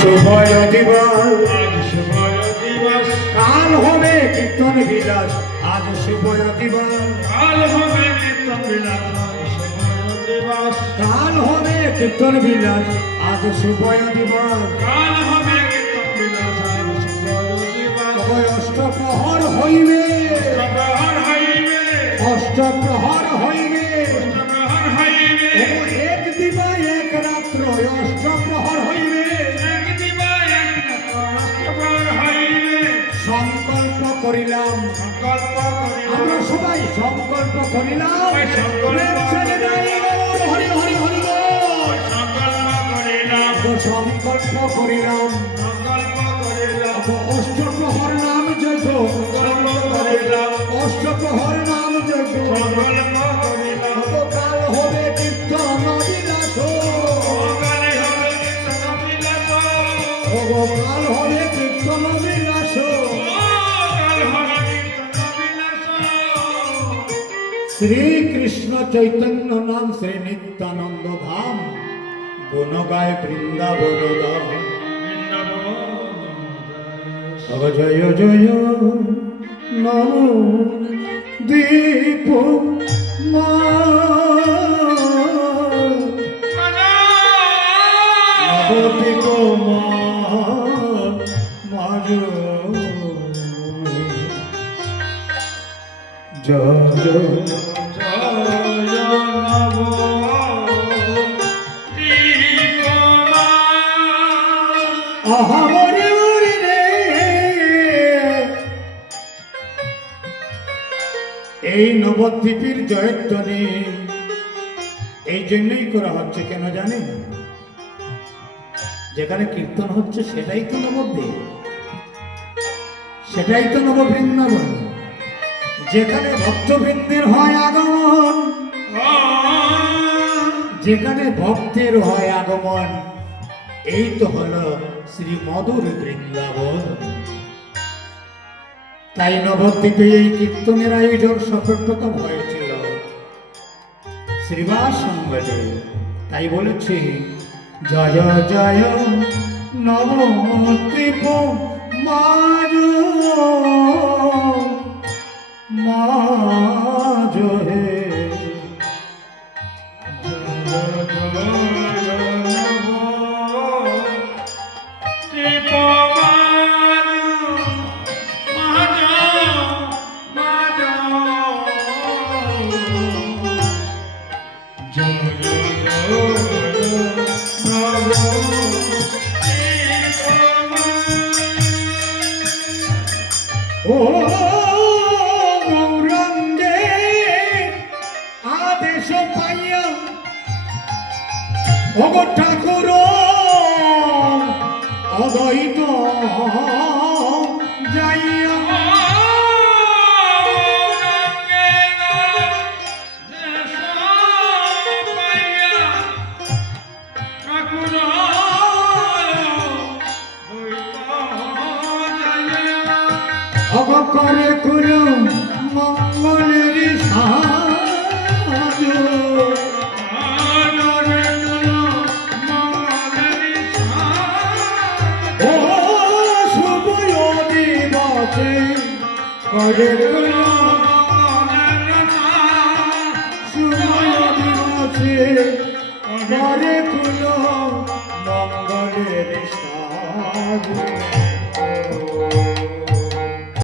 শুভয় দিবস কাল হবে কীর্তন বিলাস আজ শুভয় দিবস কাল হবে কীর্তন বিলাস কাল হবে কীর্তন বিলাস আজ শুভয় দিবস কাল হবে কীর্তন বিলাস আজ শুভয় দিবস অষ্টপ্রহর হইবে অষ্টপ্রহর হইবে অষ্টপ্রহর হইবে এক দিবা এক রাত্র অষ্টপ্রহর হইবে এক দিবা এক রাত্র অষ্টপ্রহর হইবে সংকল্প করিলাম সংকল্প করিলাম আমরা সবাই সংকল্প করিলাম হরি হরি হরি সংকল্প করিলাম অষ্টপ্রহর নাম যজ্ঞ অষ্টপ্রহর নাম যজ্ঞ কাল হবে কীর্তন বিলাস কাল হবে কীর্তন বিলাস শ্রীকৃষ্ণ চৈতন্য নাম শ্রী নিত্যানন্দ ধাম গুণ গায় বৃন্দাবন ধাম জয় জয় নম দীপ নবদীপ মাজ জয় জয় এই নবদ্বীপের জয়ধ্বনি এই জন্যই করা হচ্ছে কেন জানেন যেখানে কীর্তন হচ্ছে সেটাই তো নবদ্বীপ সেটাই তো নববৃন্দাবন যেখানে ভক্তবৃন্দের হয় আগমন যেখানে ভক্তের হয় আগমন এই তো হলো শ্রী মধুর বৃন্দাবন তাই নবদ্বীপে এই কীর্তনের আয়োজন সর্বপ্রথম হয়েছিল শ্রীবাস সংবাদে তাই বলেছি জয় জয় নবদ্বীপ মাজ মাজ হে ও গৌরঙ্গে আদেশ পাইয়া ওগো ঠাকুর অদ্বৈত যাইয়া করে কুলো মঙ্গলের সাজ ও শুভ দিবসে করে কুলো শুভ দিবসে করে কুলো মঙ্গলের সাজ